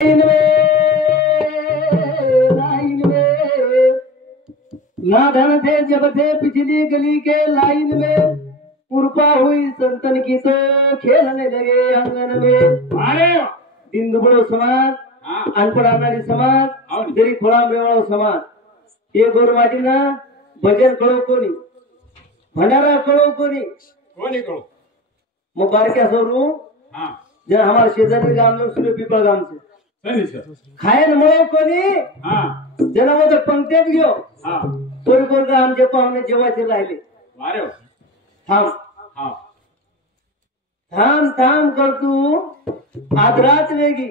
Line में ना धन थे जब थे पिछली गली के लाइन में कृपा हुई संतन की तो खेलने लगे आंगन में। दिन दुबळो समाज अनपढ़ अनाड़ी समाज जरी खोळाम रेवाळो समाज ये गोरमाटी ना भजन कळो कोणी भंडारा कळो कोणी मग बारक्या सोरू जर हमारे शेजारी गांव में सुने पीपल गांव से खायन मळे कोणी जरा मग पंक्तीत घेऊ तोरी पोरगा आमचे पाहुणे जेवायचे राहिले थांब थांब थांब कर तू आदरात वेगी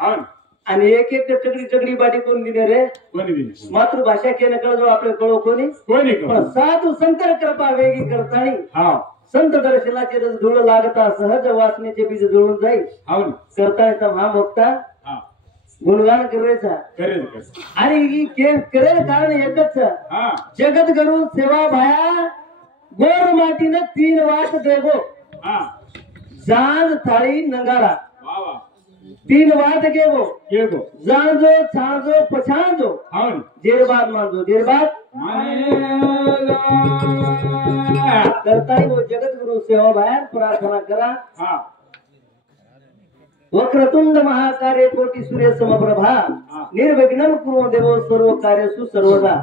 आणि एक एक टकडी टकडी बाटी कोण दिले रे मातृभाषा केलं कळजो आपले कळो कोणी पण साधू संतर कृपा वेगी करतानी संत दर्शनाचे रस धुळ लागता सहज वासनेचे बीज जुळून जाईल करता हा मोक्ता गुणगान करायचा आणि करेल कारण एकच जगत गुरु सेवा भाया गोर माटीने 3 वाट देगो जान थाळी नंगारा 3 वाट गेगो जानजो छाणजो पछाणजो जेरबाद मानजो जेरबाद करता वो जगत गुरु सेवा भाया प्रार्थना करा वक्रतुंड महाकार्य कोटि सूर्य समप्रभा निर्विघ्नं कुरु देवो सर्व कार्यसु सर्वदा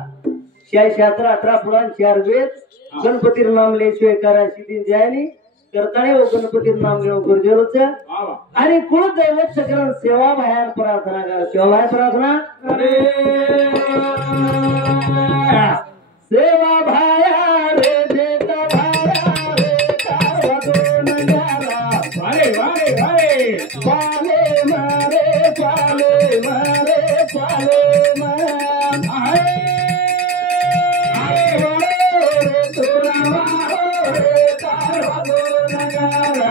618 18 पुराण 4 वेद गणपती नाम लेशिवाय करा सिद्धी जायनी करताने वो गणपती नाम घेऊ गरजेच आणि कुळ दैवत सकरण सेवा भाया प्रार्थना करा सेवा भाया प्रार्थना सेवा भाया रे देता भाया रे कारवतो नगारा वारे वारे वारे पाले मारे पाले मारे पाले मारे रे तोरा रे कारवतो नगारा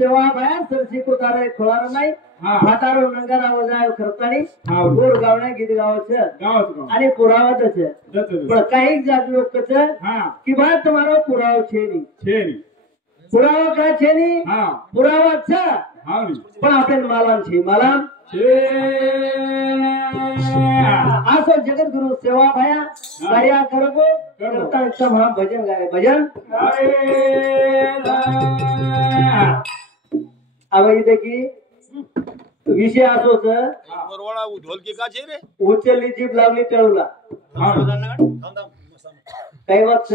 सेवा भाया सरसी कोतारे खोळार नाही फाटारो नंगारा वजाय खरतानी गोर गावणे गीत गावाचं आणि पुरावाच पण काही जात लोकच की बा तुम्हारो पुरावा छेनी पुरावा का छेनी पुरावा छ पण आपण मालाम छे मालाम आसो जगत गुरु सेवा भाया कार्य करगो करता सब हम भजन गाए भजन अब इथे की विषय असोच उचलली जीभ लावली टळूला काही वक्त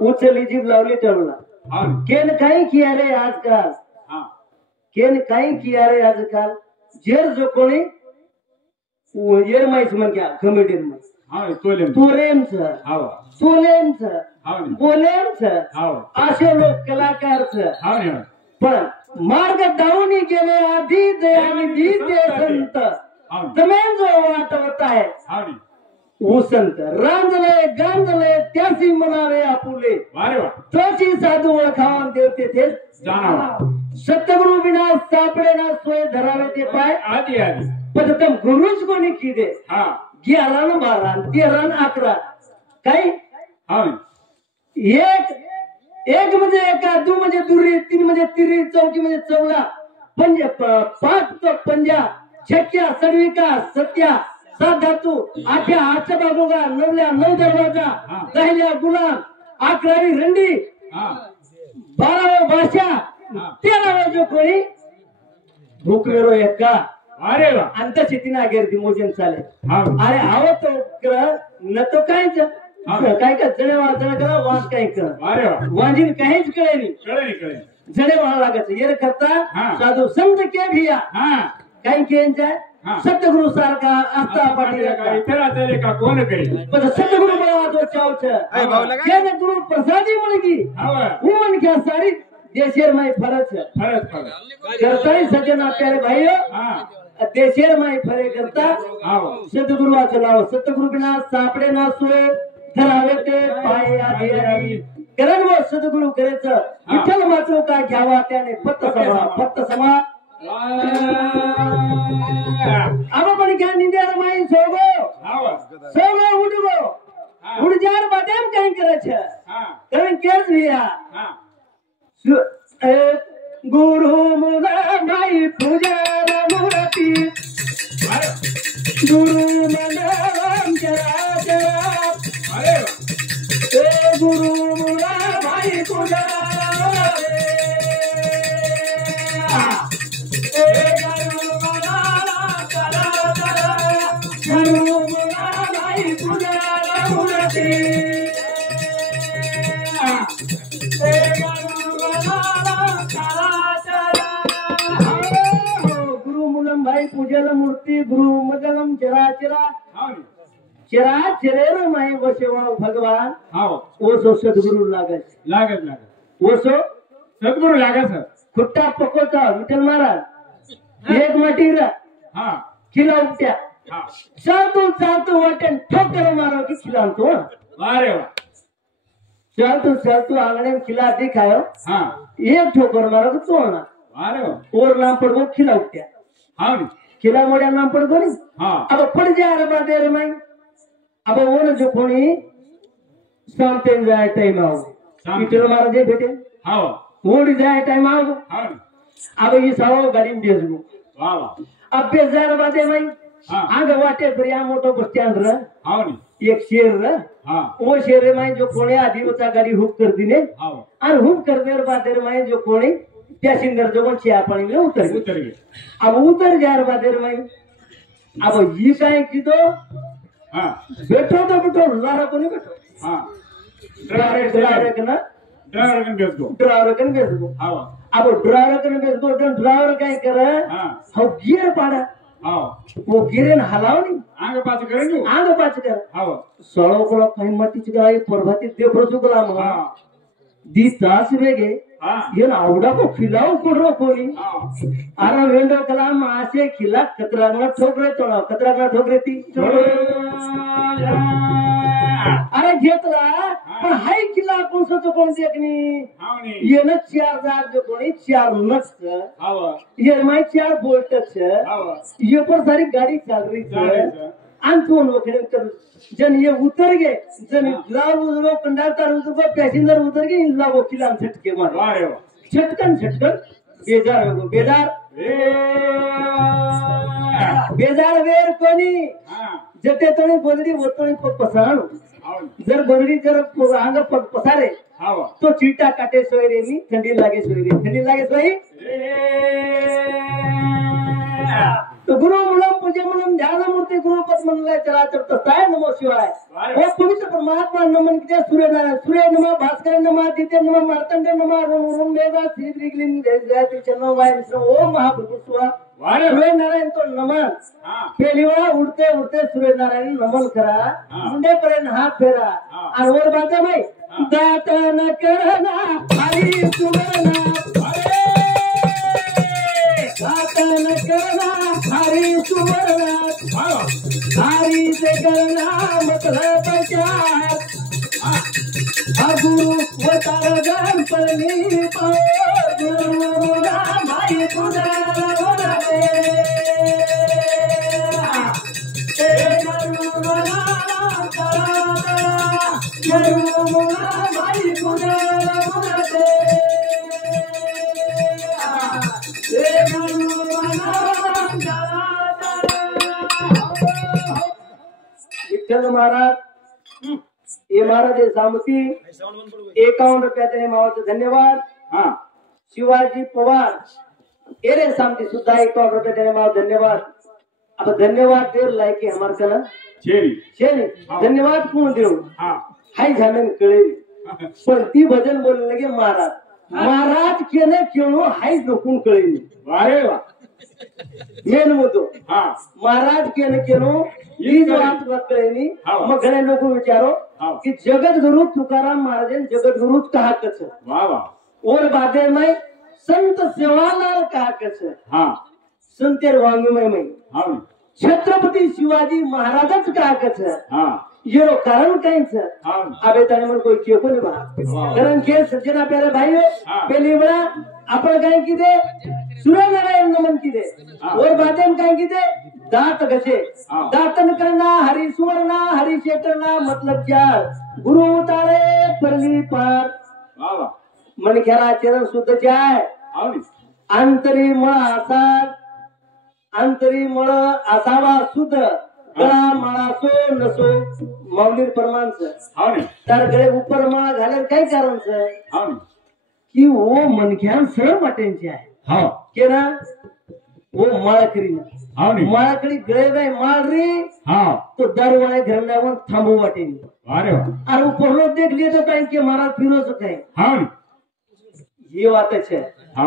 उचलली जीभ लावली टळूला केन काही किया रे आजकाल केन काही किया रे आजकाल जेर जो कोणी येर माहिती म्हण क्या कमिटीन तोरेम बोलेम असे लोक कलाकार पण मार्ग दावणी गेले आधी दयानिधी ते संत तमेन जो वाटवत आहे उसंत रांजले गांजले त्यासी मनारे आपुले तोची साधू ओळखावन देवते ते सतगुरु बिना सापडे ना सोय धरावे ते पाय आधी आधी पण तम गुरुच कोणी किदे 11 न 12 13 न 11 काय एक म्हणजे एका दु म्हणजे दुरी 3 म्हणजे तिरी चौकी म्हणजे चौला 5 तो पंजा छक्या सडविका सत्या सात धातू, आठ्या आठच्या बाजूगा, नवल्या 9 दरवाजा, 10ल्या गुलाम, 11वी रंडी, 12वा भाषा, 13वा जो कोणी भूकवेरो एक्का. अरे वा अंत शेतीना गेरती मोजन चाले. अरे आवत न तो काहीच काय का जणे वाजणं करा वाज काय कर. अरे वा वांजीन काहीच कळे नाही. कळे जणे वाळ लागायचं येर करता साधू संत के भिया काही केंचा सतगुरु सारखा असता पाटील का इतर आले का कोण करी पण सतगुरु बोलावतो चावच केन गुरु प्रसादी मुलगी उमन क्या सारी देशेर में फरक है करता ही सज्जन प्यारे भाइयों देशेर में फरक करता सतगुरु चलाओ सतगुरु बिना सापडे ना सोए धरावे ते पाय आधी करण वो सद्गुरु करायचं विठ्ठल मात्र का घ्यावा त्याने फक्त समा अब पण क्या निंद्याला माई सोगो उडगो जार बादाम काय करायचं कारण केच भिया गुरु मुला माई पूजा मूर्ती गुरु मंडलम चरा गुरु मुला भाई पूजा गुरु मुला भाई पूजा गुरु मुलम भाई पूजेला मूर्ती गुरु मंडलम चरा चरा चरेर माय वसेवा भगवान ओसो सद्गुरु लागत ओसो सद्गुरु लागत खुट्टा पकोचा विठ्ठल महाराज एक मटीरा खिला उठ्या चालतो वाटेन ठोकर मारो की खिलावतो. अरे वा चालतो आंगणे खिला दिखायो एक ठोकर मारो तो ना. अरे वा और नाम पड़गो खिला उठ्या खिला मोड्या नाम पड़गो नी अब पड़ जा रे बादेर माई अब वो जो कोणी सांगते जाए टाइम आओ विठ्ठल महाराज भेटे मोड़ी जाए टाइम आओ अब ये साव गाड़ी में बेच गो अब बेच जाए बादे माई आगे वाटे बरिया मोटो बस स्टैंड रे एक शेर रे वो शेर माई जो कोणी आधी वचा गाड़ी हुक कर दिने और हुक कर देर बादेर माई जो कोणी पैसेंजर जो कोण चिया पानी में उतर गए. अब उतर जार बादेर माई अब ये काय की तो बैठो तो बैठो लारा को नहीं बैठो ड्राइवर कन बेच दो अब ड्राइवर कन बेच दो ड्राइवर काय करे हम गियर पाड़ा वो गिरे न हलाव नहीं आगे पाछ कर सड़ो को कहीं मटी चगाई प्रभाती देखो सुगला मगा दी तास वेगे ये ना आवड़ा को खिलाओ कोड़ो कोनी आरा वेंडो कलाम आसे खिला कतरा ठोकरे तोड़ा कतरा ठोकरे ती अरे घेतला पण हाय खिला कोण सो कोण देखनी ये न 4000 जो कोणी 4 नक्स ये माय 4 बोल्ट ये पर सारी गाड़ी चल रही है अंतोन वखड़े कर जन ये उतर गए जन ड्राइवर कंडक्टर उतर पैसेंजर उतर गए इन लोगों खिला झटके मार झटकन बेजार वेर कोणी जते तोणी बोलडी वतोणी पसाण जर बोलडी जर अंग पसारे तो चीटा काटे सोयरे नी ठंडी लागे सोई तो गुरु मुलम पूजे मुलम ध्यान मूर्ति गुरु पद मंगल चला चलता है नमो शिवाय वो पवित्र परमात्मा नमन के सूर्य नारायण सूर्य नमः भास्कर नमः आदित्य नमः मार्तंड नमः रुण वेदा श्री ग्रीग्लिन गायत्री चन्नो वाय मिश्र ओम महाप्रभु स्वा सूर्य नारायण तो नमन पहली बार उड़ते उड़ते सूर्य नारायण नमन करा मुंडे पर हाथ फेरा और और बात है भाई दातन करना हरि सुवरना दातन करना हरि सुवरना हरि से करना मतलब चार गुरु वतार गण परनी गुरु राम भाई पूजा भाई पूजा महाराज हे महाराज हे सामती 51 रुपया त्याने मावाचं धन्यवाद. हा शिवाजी पवार ये रे सामती सुद्धा 51 रुपया त्याने माव धन्यवाद. अब धन्यवाद देर लायके हमार कला छेरी छे धन्यवाद कोण देऊ हा हाय झालं कळेल पण ती भजन बोलले लगे महाराज महाराज केने क्यों हाय जोकून कळेल वारे वा मेन मुद्दो हा महाराज केने क्यों ही जो बात कळेली मग घणे लोक विचारो की जगद्गुरु तुकाराम महाराज जगद्गुरु कहा कस वा वा और बादे में संत सेवालाल कहा कस हा संतेर वांगमय में हा छत्रपती शिवाजी महाराजच कहा कस हा येरो कारण काहीच हा अबे तने मन कोई के कोनी बा कारण के सज्जना प्यारे भाई पहली बड़ा आपण काय कीदे सूर्यनारायण नमन कीदे और बातें काय कीदे दांत घसे दातन करना हरि सुवरना हरि शेटरना मतलब क्या गुरु उतारे परली पार वा वा मन खेरा चरण शुद्ध जाय आवडी अंतरी मळ असा अंतरी मळ असावा शुद्ध गळा माळासो नसो माऊलीर परमांच आवडी तर गळे उपर माळा घालेल काय कारण सर आवडी की वो मनख्यान सरळ वाटेंचे आहे हा के ना वो माळकरी आवडी माळकरी गळे बाय माळ रे हा तो दरवाळे घरण्यावर थांबू वाटेनी वारे वा और ऊपर देख लिए तो कहीं के महाराज फिरो सके आवडी ये बात है हा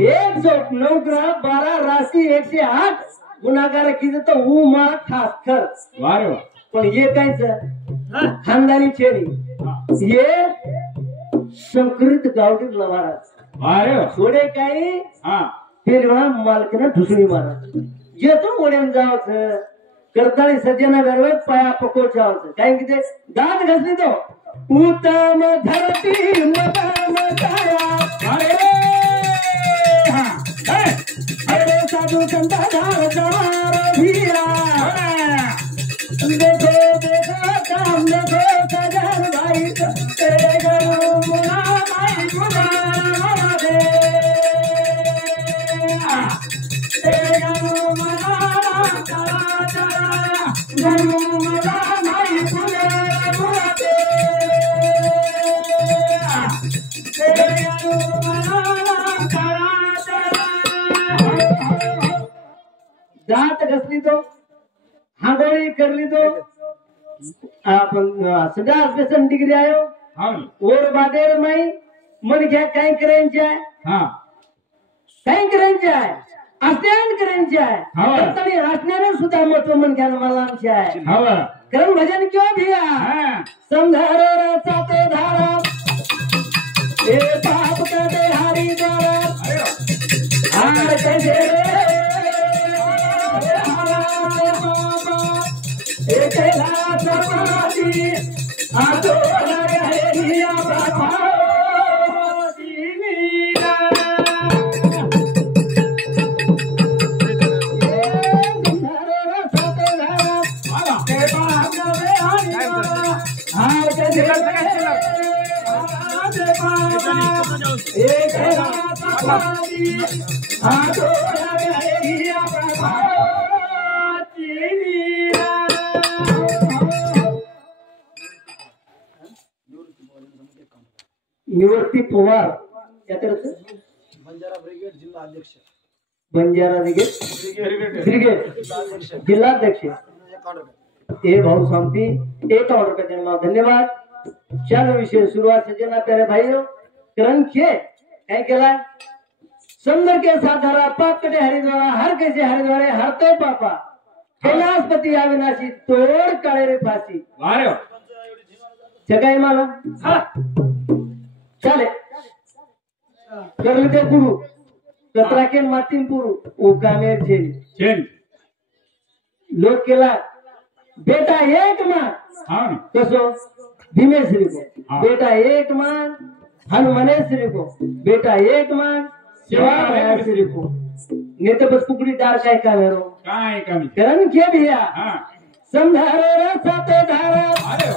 109 ग्रह 12 राशि 108 गुनागार की तो वो माळ खास कर वारे वा पण ये कायच खानदानी छेनी ये संकृत गावठी लवाराज वारे वा थोडे काही हा पेलवा मालकना ढुसळी मारा ये तो मोडेन जावच करताळी सज्जना बरोबर पाया पको जावच काय की ते दात घसली तो उत्तम धरती मदम छाया वारे हा अरे साधू संत धार जवार भिया देखो देखो काम देखो सजन भाई तेरे घरों मुना भाई मुना दे तेरे घरों मुना चला चला घरों मुना भाई मुना मुना दे तेरे घरों मुना चला चला दात घसली तो हागोळी करली तो आपण सदा स्पेशल डिग्री आयो आवडी और बादेर माई मन घ्या काय करायचे आहे हा काय करायचे आहे अध्ययन करायचे आहे तरी असणारे सुद्धा महत्व मन घ्या मला आमचे आहे हवा कारण भजन क्यों भिया हा समधारो साते धारा ए पाप करे हरि द्वारा अरे वा हार कैसे एकला समाधी आतो हरिया प्रभाती नीला संधारो साते धारा वाला ए पाप करे हरि द्वारा हार कैसे एकला समाधी आतो हरिया प्रभाती नीला निवृत्ती पवार यात्रेच बंजारा ब्रिगेड जिल्हाध्यक्ष हे भाऊ सांगती 51 रुपये देने में धन्यवाद. चलो विषय शुरुआत से जना प्यारे भाइयों करण के काय केला सुंदर के साथ हरा पाप कटे हरिद्वारा हर कैसे हरिद्वारे हरते पापा कैलाशपति अविनाशी तोड़ काळे रे फाशी वारे वा जगाई माला हा चाले करले ते गुरु कतरा के मातीन पुरु ओ कामेर छे छेरी लोक केला बेटा एक मान आवडी कसो भीमेश्वरी को हाँ. बेटा एक मान हनुमानेश्वरी को बेटा एक मान सेवाश्वरी को नहीं तो बस कुकड़ी डाल काय का मेरो काय कमी करण के भैया हा संधारो रसाते धारा वारे वा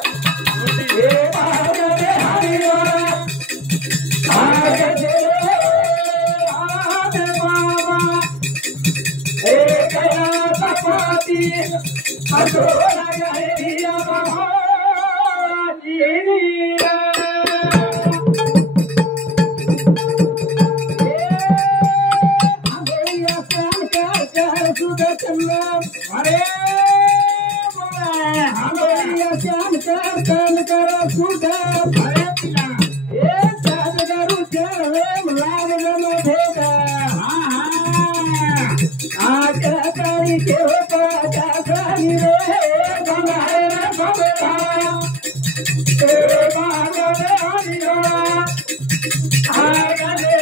ए भागवे हरि द्वारा आगे चले आगे बाबा ए कया तपति अधोरा गए श्याम कर करो सुधा करू श्याम लाभ जनो भेगा आज तारी के होता जासानी रे बनाए रे बाबा बाबा रे हरिया आगे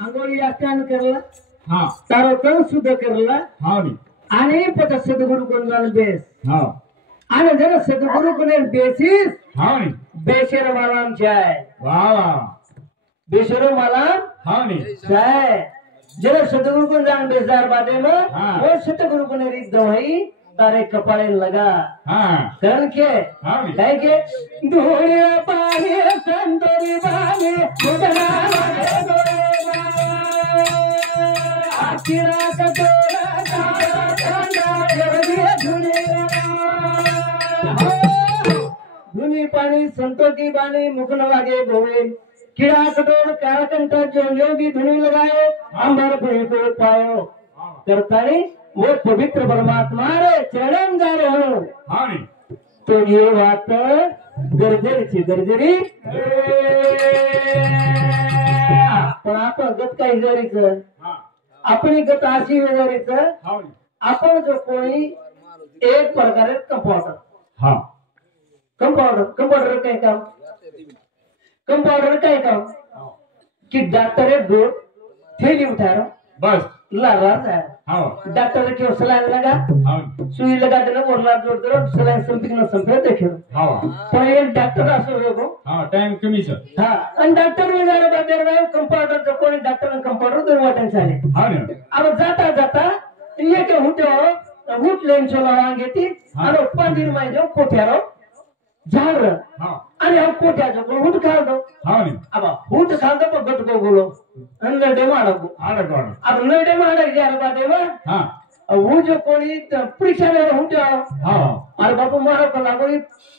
आंघोळी आस्तान करला हा तारो तन शुद्ध करला हा नी आणि पता सद्गुरु कोण जाण बेस हा आणि जरा सद्गुरु कोण बेसिस हा नी बेशर मालाम चाय वाह वाह बेशर मालाम हा नी चाय जरा सद्गुरु कोण जाण बेसदार बादे में हाँ। वो सद्गुरु को ने रीत दवाई तारे कपाळे लगा हाँ कारण के हाँ नी काय के धोळ्या पाणी संतरी बाणी मुदना मध्ये डोळा आखिरा कटोरा काळा कांदा जरदिया धुनी पाणी संतोषी बाणी मुखन लागे भोवे किड़ा कटोर कालकंठ जो योगी धुनी लगाए अंबर फल को पायो करतानी वो पवित्र परमात्मा रे चरण जा रहे हो हाँ नी तो ये बात गरजेची गरजेरी पण आपण गत काही जरीच हाँ आपली गत अशी जरीच हाँ नी आपण जो कोणी एक प्रकारे कंपाउंडर हाँ कंपाउंडर काय काम कंपाउंडर काय काम कि डॉक्टर है दो थैली उठा रहा बस ला रहा है हाँ डॉक्टर के सलाइन लगा हाँ सुई लगा देना बोलना जोड़ दो सलाइन संपिक न संपे देखो हाँ पण एक डॉक्टर असो होगो हाँ टाइम कमी सर हां आणि डॉक्टर में जरा बाजार में कंपाउंडर जो कोणी डॉक्टर आणि कंपाउंडर दोन वाटन चाले हाँ नी अब जाता जाता ये के हुट लेन चलावा घेती आणि पंदिर में जो कोठ्यारो झाड हाँ आणि हम कोठ्याचं कोण हुट खाल दो हाँ नी अब हुट खाल दो गट को बोलो नडे माडको आड़ा कौन अब नडे माडक यार बादे में हाँ वो जो कोणी परीक्षा में हुट हाँ अरे बापू मारो को लागो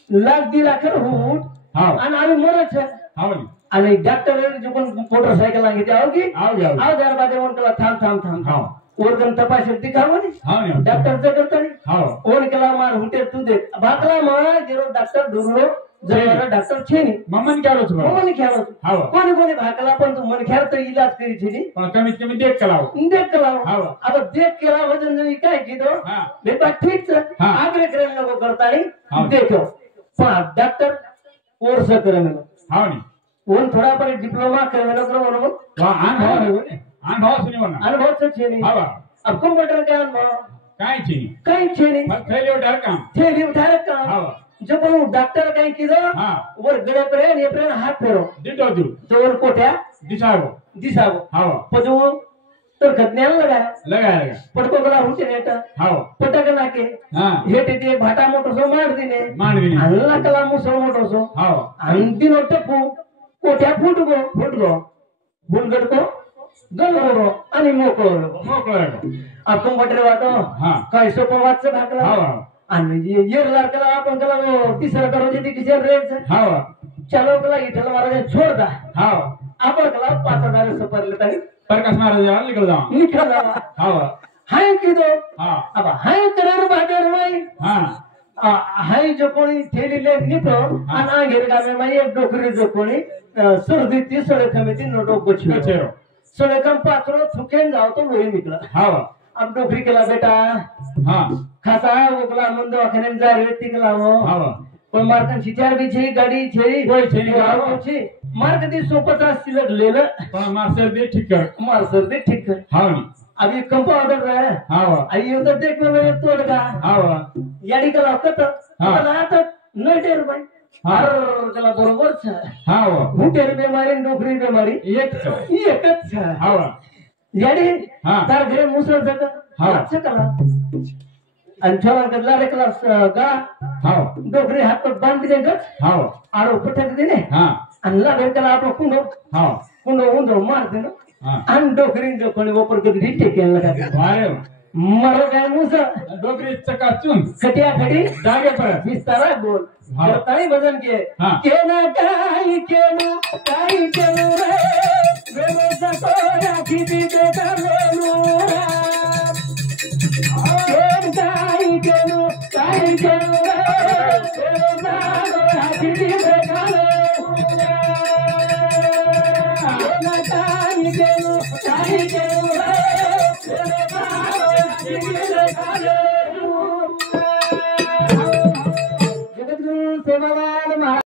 लाख दी लाख हुट हाँ आणि आम्ही मरत छे हाँ नी आणि डॉक्टर जो कोण मोटरसायकल लागे आओगी आओ जाओ आओ जरा बादे म्हणतो थांब हाँ ओरगन तपासर दिखावो नी हाँ नी डॉक्टर चे करता नी हाँ ओन केला मार हुटे तू दे भाकला मा जेरो डॉक्टर दुरो जरा डॉक्टर छे नी मम्मन क्या रोच बा कोणी खेळो हाँ कोणी भाकला पण तू मन खेळ तर इलाज करी छे पण कमी देख कर लाओ देख केला हाँ अब देख केला वजन नहीं काय कीधो हाँ बेटा ठीक है हाँ। आग्रह करे लोगो करता नहीं हाँ। देखो पण डॉक्टर कोर्स करे में हाँ नी ओन थोड़ा पर डिप्लोमा करे में करो बोलो वहाँ आन भाव है वो ने आन भाव सुनी वरना अनुभव से छे नहीं हाँ अब कंप्यूटर का अनुभव काई चाहिए कहीं छे नहीं मत फैले उठा काम थेली उठा रखा हाँ जो को डॉक्टर कहीं कीधो हाँ वो गले पर है ये पर हाथ फेरो दिटो दू तो वो कोठ्या दिशाओ दिसावो हाँ पजो तो खतन्याला लगा लगा पटको गला हुटे नेटा हाँ पटक नाके हाँ हेटे ते भाटा मोटो सो मार दिने मान भी नहीं अल्ला कला मुसो मोटो सो हाँ अंतिनो टपू कोठ्या फुट गो बुलगट को गलो आणि मोकळो मोकळो है आपण बटरे वाटो हाँ काय सोपं वाटचं भाकला हाँ आणि ये लारकला आपण कला तिसरा करो जे किशोर रेच हाँ चलो कला इठल महाराज छोड़ दा हाँ आपण कला 5000 सफर लेता प्रकाश महाराज यार निकल जाओ निकल जावा हाँ हाय कीदो हाँ अब हाय करार बाजार में हाँ हाय जो कोणी थेली ले निपलो आणि घेरगा में माई एक डोकरी जो कोणी सर्दी ती सडक कमिटी नोटो बचलो कचेरो सडकम पात्रो थुकेन जाओ तो वही निकला हाँ अब डोकरी केला बेटा हाँ खासा ओकला मंदो अखने जा रेती केला हो हाँ पण मार्कन सिचार भी छे गाड़ी छे कोई छे नहीं गाड़ो छे मार्क दी 150 सिलट ले ले पण मार सर दे ठीक कर मार सर्दी ठीक कर हाँ नी अभी कंपाउंडर है हाँ आइयो तो देख में तोड़गा हाँ याडी कला कत हाँ। पण आता 90 रुपये हाँ। हर कला बरोबर छ हाँ हुटेर बीमारी डोकरी बीमारी एक सौ एकच छ हाँ याडी हाँ। तार घरे मुसळ जग हाँ। अच्छा कला आणि ठेवा कदला रे क्लास गा हाँ डोकरी हात पर बांध दे गच हाँ आरो पटक दे ने हाँ आणि लागेल कला आपण कुंडो उंदो मार दे ना हाँ आणि डोकरी जो कोणी ऊपर कधी टेकेल लगा वारे मर काय मुस डोकरी चकाचून खटिया खटी जागे परत विस्तारा बोल हा. करताही भजन के हा. केना काही केलो रे वेळेचा कोणा किती बेकारलो काही केलो रे वेळेचा कोणा किती बेकारलो काही केलो रे